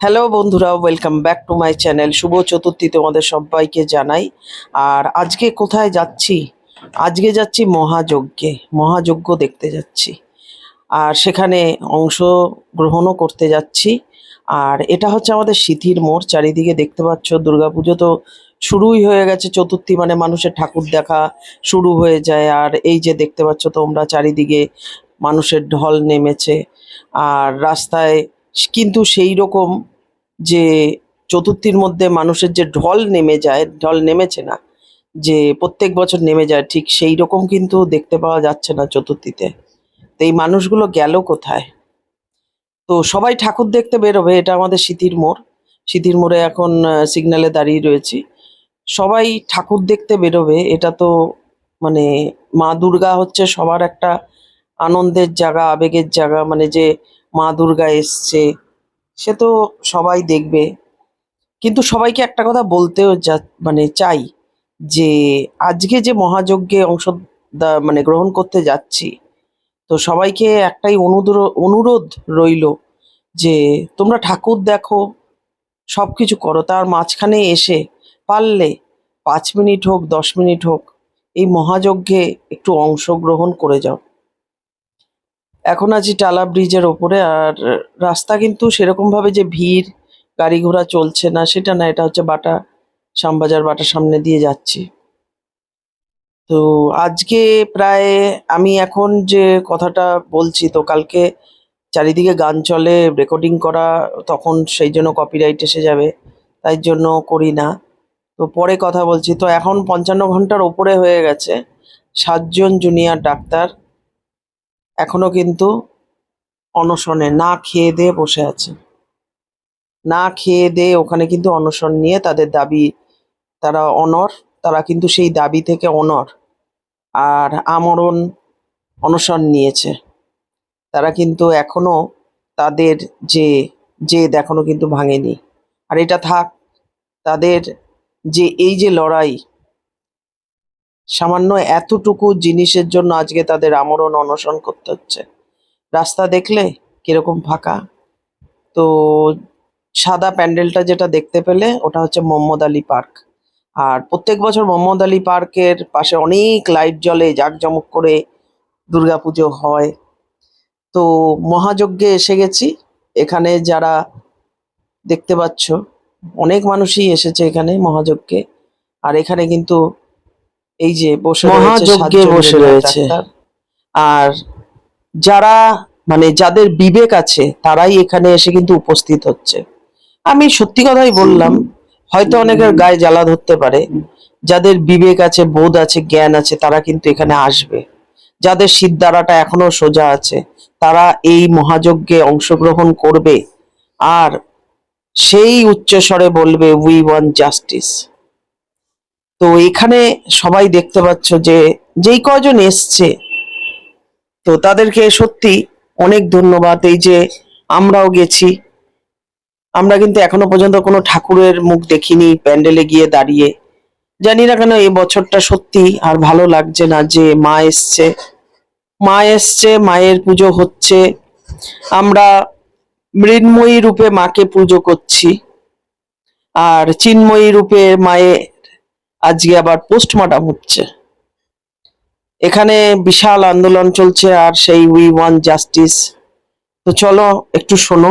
Hello বন্ধুরা welcome back to my channel শুভ চতুর্থী তোমাদের সবাইকে জানাই। আর আজকে কোথায় যাচ্ছি? আজকে যাচ্ছি মহাযজ্ঞে, মহাযজ্ঞ দেখতে যাচ্ছি। আর সেখানে অংশ গ্রহণও করতে যাচ্ছি। আর এটা হচ্ছে আমাদের সিথির মোড়, চারিদিকে দেখতে পাচ্ছ দুর্গাপুজো তো শুরুই হয়ে গেছে চতুর্থী মানে মানুষের ঠাকুর দেখা শুরু হয়ে যায়। আর এই যে দেখতে পাচ্ছ তোমরা, চারিদিকে মানুষের ঢল নেমেছে। আর রাস্তায় কিন্তু সেই রকম যে চতুর্থীর মধ্যে মানুষের যে ঢল নেমে যায়, ঢল নেমেছে না, যে প্রত্যেক বছর নেমে যায়, ঠিক সেই রকম কিন্তু দেখতে পাওয়া যাচ্ছে না চতুর্থীতে। তো এই মানুষগুলো গেল কোথায়? তো সবাই ঠাকুর দেখতে বেরোবে, এটা আমাদের স্মৃতির মোড়। স্মৃতির মোড়ে এখন সিগন্যালে দাঁড়িয়ে রয়েছি। সবাই ঠাকুর দেখতে বেরোবে, এটা তো মানে মা দুর্গা হচ্ছে সবার একটা আনন্দের জায়গা, আবেগের জায়গা মানে যে মা দুর্গা এসছে, সে তো সবাই দেখবে। কিন্তু সবাইকে একটা কথা বলতেও যা মানে চাই যে আজকে যে মহাযজ্ঞে অংশ মানে গ্রহণ করতে যাচ্ছি, তো সবাইকে একটাই অনুরোধ রইল যে তোমরা ঠাকুর দেখো সব কিছু করো। তার মাঝখানে এসে পারলে পাঁচ মিনিট হোক, দশ মিনিট হোক, এই মহাযজ্ঞে একটু অংশগ্রহণ করে যাও। এখন আছি টালা ব্রিজের ওপরে আর রাস্তা কিন্তু সেরকম ভাবে যে ভিড়, গাড়ি ঘোড়া চলছে না, সেটা না, এটা হচ্ছে বাটা, শ্যামবাজার বাটার সামনে দিয়ে যাচ্ছি। তো আজকে প্রায় আমি এখন যে কথাটা বলছি, তো কালকে চারিদিকে গান চলে রেকর্ডিং করা, তখন সেই জন্য কপিরাইট এসে যাবে, তাই জন্য করি না। তো পরে কথা বলছি। তো এখন পঞ্চান্ন ঘণ্টার ওপরে হয়ে গেছে। সাতজন জুনিয়র ডাক্তার। এখনও কিন্তু অনশনে না খেয়ে দিয়ে বসে আছে। না খেয়ে দিয়ে ওখানে কিন্তু অনশন নিয়ে তাদের দাবি, তারা অনর, তারা কিন্তু সেই দাবি থেকে অনর। আর আমরণ অনশন নিয়েছে। তারা কিন্তু এখনও তাদের যে জেদ এখনও কিন্তু ভাঙেনি। আর এটা থাক, তাদের যে এই যে লড়াই সামান্য এতটুকু জিনিসের জন্য আজকে তাদের আমরণ অনশন করতে হচ্ছে। রাস্তা দেখলে কীরকম ফাঁকা? তো সাদা প্যান্ডেলটা যেটা দেখতে পেলে ওটা হচ্ছে মোহাম্মদ আলী পার্ক। আর প্রত্যেক বছর মোহাম্মদ আলী পার্কের পাশে অনেক লাইট জ্বলে, জাঁকজমক করে দুর্গাপুজো হয়। তো মহাযজ্ঞে এসে গেছি। এখানে যারা দেখতে পাচ্ছ, অনেক মানুষই এসেছে এখানে মহাযজ্ঞে। আর এখানে কিন্তু এই যে বসে মহাযজ্ঞে বসে রয়েছে। আর যারা মানে যাদের বিবেক আছে তারাই এখানে এসে কিন্তু উপস্থিত হচ্ছে। আমি সত্যি কথাই বললাম হয়তো অনেকের গায়ে জ্বালা ধরতে পারে। যাদের বিবেক আছে বোধ আছে জ্ঞান আছে তারা কিন্তু এখানে আসবে। যাদের সিদ্ধারাটা এখনও সোজা আছে তারা এই মহাযজ্ঞে অংশগ্রহণ করবে। আর সেই উচ্চস্বরে বলবে উই ওয়ান জাস্টিস তো এখানে সবাই দেখতে পাচ্ছ যে যেই কজন এসছে, তো তাদেরকে সত্যি অনেক ধন্যবাদ। এই যে আমরাও গেছি, আমরা কিন্তু এখনও পর্যন্ত কোনো ঠাকুরের মুখ দেখিনি প্যান্ডেলে গিয়ে দাঁড়িয়ে। জানি না কেন এই বছরটা সত্যি আর ভালো লাগছে না যে মা এসছে। মা এসছে, মায়ের পুজো হচ্ছে। আমরা মৃন্ময়ী রূপে মাকে পুজো করছি। আর চিন্ময়ী রূপে মায়ের আজকে আবার পোস্টমর্টম হচ্ছে। এখানে বিশাল আন্দোলন চলছে আর সেই উই ওয়ান জাস্টিস তো চলো একটু শোনো।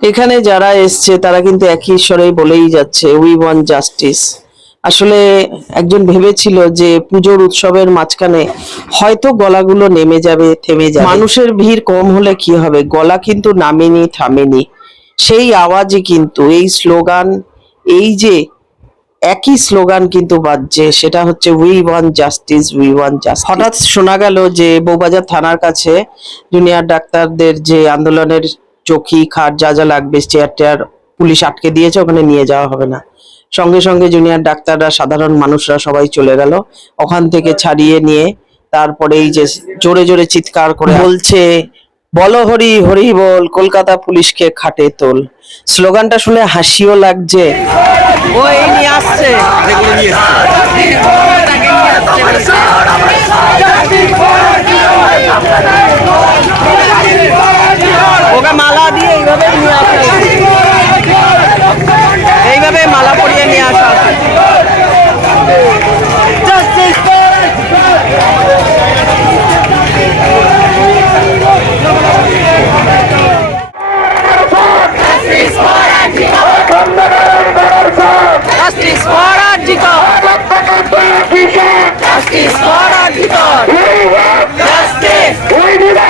এখানে যারা এসছে, তারা কিন্তু একই ঈশ্বরেই বলেই যাচ্ছে উই ওয়ান জাস্টিস আসলে একজন ভেবেছিল যে পুজোর উৎসবের মাঝখানে হয়তো গলাগুলো নেমে যাবে, থেমে যাবে। মানুষের ভিড় কম হলে কি হবে? গলা কিন্তু নামেনি, থামেনি। সেই আওয়াজই কিন্তু, এই স্লোগান, এই যে একই স্লোগান কিন্তু বাজছে, সেটা হচ্ছে we want justice we want justice হঠাৎ শোনা গেল যে বউবাজার থানার কাছে, জুনিয়র ডাক্তারদের যে আন্দোলনের চৌকি খাট যা যা লাগবে চেয়ার টেয়ার পুলিশ আটকে দিয়েছে ওখানে নিয়ে যাওয়া হবে না। সঙ্গে সঙ্গে জুনিয়র ডাক্তাররা সাধারণ মানুষরা সবাই চলে গেল। ওখান থেকে ছাড়িয়ে নিয়ে তারপরে এই যে জোরে জোরে চিৎকার করে বলছে বলো হরি হরি বল কলকাতা পুলিশকে খাটে তোল। স্লোগানটা শুনে হাসিও লাগছে। ও এই নিয়ে আসছে। আমরা মালা দিয়ে এইভাবে নিয়ে আসা এইভাবে মালা পরিয়ে নিয়ে আসা Justice for Antico! Justice for Antico! We want justice! We demand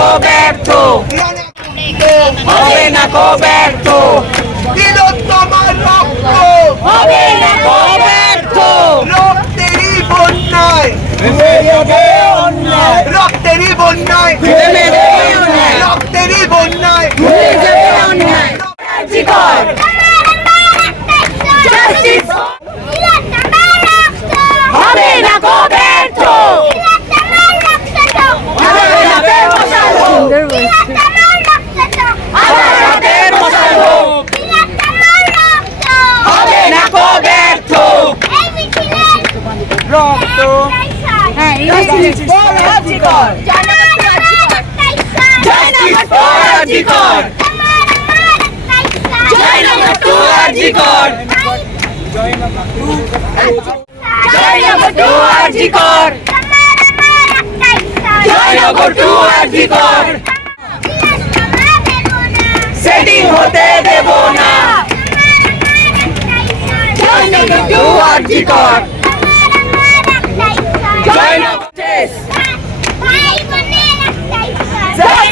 coberto! Morena coberto! কর জয় নাম্বার টু আর জি কর জয় নাম্বার টু আর জি কর জয় নাম্বার টু আর জি কর সেটিং হতে দেব না। জয় নাম্বার টু আর জি জয় number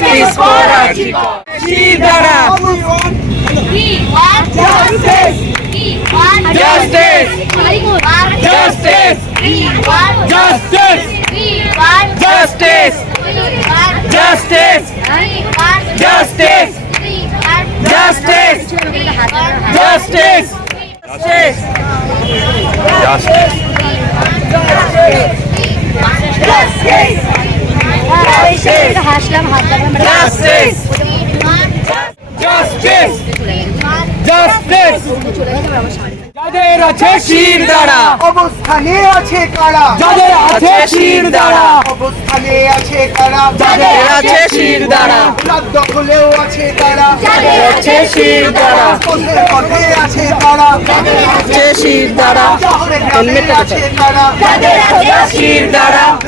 justice for Rajiko. Chidara. We want justice. We want justice. We want justice. We want justice. We want justice. We want justice. We want justice. We want justice. Justice. Justice. Justice. Justice. Justice. Justice! Justice! যাদের আছে শির দ্বারা। অবস্থানে আছে কারা? যাদের আছে শির দ্বারা। অবস্থানে আছে কারা? যাদের আছে শির দ্বারা। রাত দখলেও আছে কারা? আছে শির দ্বারা। পথে পথে আছে কারা? আছে শির দ্বারা। শহরে গ্রামে আছে কারা? শির দ্বারা।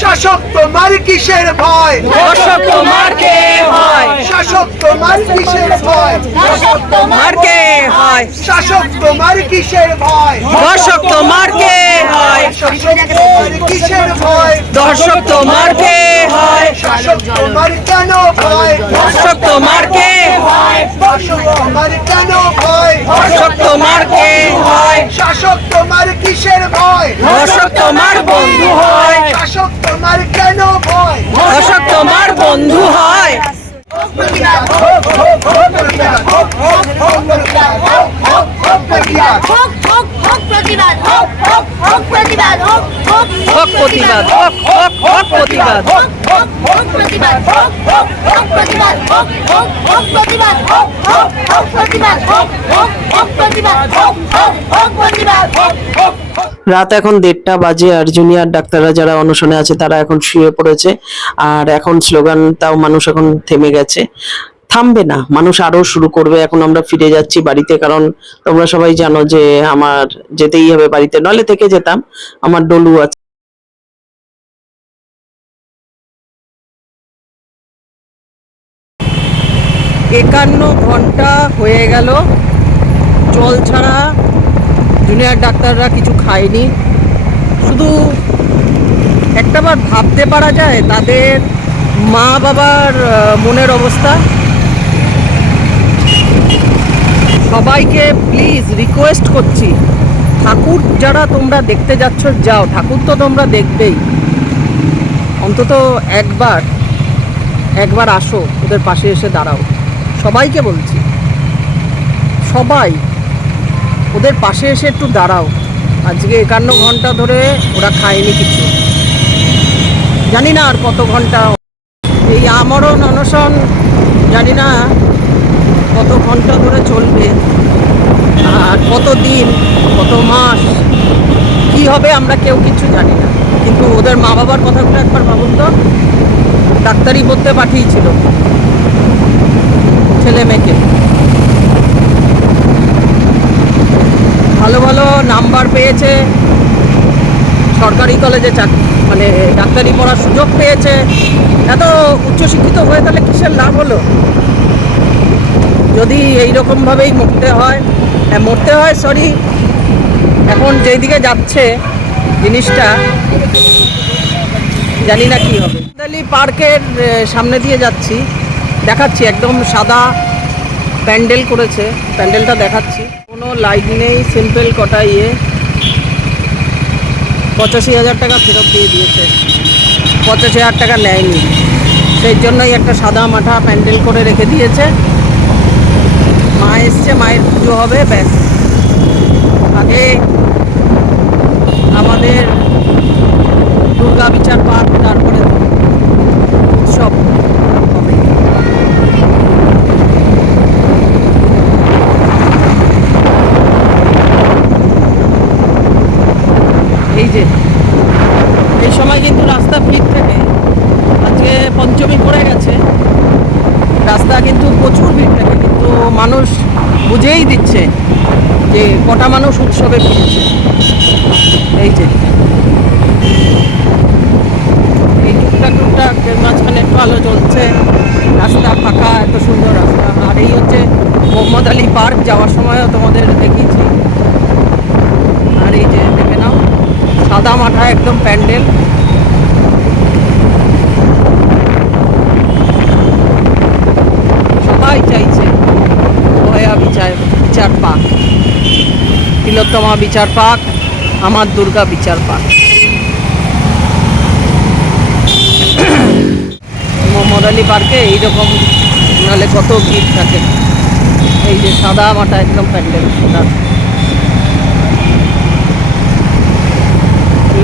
শাসক তোমার কিসের ভয়? দর্শক তোমার কে হয় শাসক তোমার কিসের ভয়? শাসক তোমার কে হয় শাসক তোমার কিসের ভয়? দর্শক তোমার কে হয় শাসক তোমার কিসের ভয়? দর্শক তোমার কে হয় শাসক তোমার কেন ভয়? দর্শক তোমার কে হয় শাসক তোমার কেন ভয়? দর্শক তোমার কে হয় শাসক তোমার কিসের ভয়? দর্শক তোমার বন্ধু হয়। শাসক তোমার কেন ভয় দর্শক তোমার বন্ধু হয় হোক হোক হোক প্রতিবাদ হোক হোক হোক প্রতিবাদ হোক হোক হক প্রতিবাদ হক হক হক প্রতিবাদ হোক হোক হোক প্রতিবাদ হোক হোক হোক প্রতিবাদ হোক হোক হোক প্রতিবাদ হোক হোক হোক প্রতিবাদ হোক হোক হোক প্রতিবাদ হোক হোক হোক প্রতিবাদ হোক হোক রাত এখন দেড়টা বাজে আর জুনিয়র ডাক্তাররা যারা অনশনে আছে তারা এখন শুয়ে পড়েছে আর এখন স্লোগান তাও মানুষ এখন থেমে গেছে থামবে না মানুষ আরও শুরু করবে এখন আমরা ফিরে যাচ্ছি বাড়িতে কারণ তোমরা সবাই জানো যে আমার যেতেই হবে বাড়িতে নলে থেকে যেতাম আমার ডলু আছে একান্ন ঘণ্টা হয়ে গেল। জল ছাড়া জুনিয়র ডাক্তাররা কিছু খায়নি। শুধু একটাবার ভাবতে পারা যায়, তাদের মা বাবার মনের অবস্থা। সবাইকে প্লিজ রিকোয়েস্ট করছি, ঠাকুর যারা তোমরা দেখতে যাচ্ছ, যাও। ঠাকুর তো তোমরা দেখবেই। অন্তত একবার একবার আসো, ওদের পাশে এসে দাঁড়াও। সবাইকে বলছি, সবাই, ওদের পাশে এসে একটু দাঁড়াও। আজকে একান্ন ঘণ্টা ধরে ওরা খায়নি কিছু। জানি না আর কত ঘণ্টা। এই আমরণ অনশন, জানি না কত ঘণ্টা ধরে চলবে। আর কত দিন, কত মাস, কি হবে আমরা কেউ কিছু জানি না। কিন্তু ওদের মা বাবার কথাগুলো একবার ভাবুন তো, ডাক্তারি পড়তে পাঠিয়েছিল। ছেলে মেয়েকে। ভালো ভালো নাম্বার পেয়েছে। সরকারি কলেজে চাকরি মানে ডাক্তারি পড়ার সুযোগ পেয়েছে। এত উচ্চশিক্ষিত হয়ে তাহলে কিসের লাভ হলো? যদি এইরকমভাবেই মরতে হয় হ্যাঁ মরতে হয় সরি এখন যেদিকে যাচ্ছে জিনিসটা, জানি না কি হবে। পার্কের সামনে দিয়ে যাচ্ছি। দেখাচ্ছি, একদম সাদা প্যান্ডেল করেছে, প্যান্ডেলটা দেখাচ্ছি। কোনো লাইট নেই সিম্পল কটা ইয়ে। পঁচাশি হাজার টাকা ফেরত দিয়ে দিয়েছে। পঁচাশি হাজার টাকা নেয়নি। সেই জন্যই একটা সাদা মাঠা প্যান্ডেল করে রেখে দিয়েছে। মা এসছে, মায়ের পুজো হবে, ব্যাস। আগে আমাদের দুর্গা বিচার পাঠ, তারপরে উৎসব হবে এই যে এই সময় কিন্তু রাস্তা ভিড় থাকে। আজকে পঞ্চমী পড়ে গেছে। রাস্তা কিন্তু প্রচুর ভিড় থাকে, কিন্তু মানুষ বুঝেই দিচ্ছে যে কটা মানুষ উৎসবে ফিরেছে। এই যে। এই টুকটাক টুকটাক মাঝখানে একটু আলো চলছে রাস্তা ফাঁকা, এত সুন্দর রাস্তা। আর এই হচ্ছে মোহাম্মদ আলী পার্ক যাওয়ার সময়ও তোমাদের দেখিয়েছি আর এই যে দেখে নাও সাদা মাঠা, একদম প্যান্ডেল। সবাই চাইছে। ভয়া বিচার বিচার পাক। তিলোত্তমা বিচার পাক, আমার দুর্গা বিচার পাক। মোহাম্মদ আলী পার্কে এইরকম নাহলে কত ভিড় থাকে। এই যে সাদা মাটা একদম প্যান্ডেল, সাদা।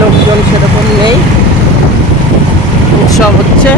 লোকজন সেরকম নেই। উৎসব হচ্ছে।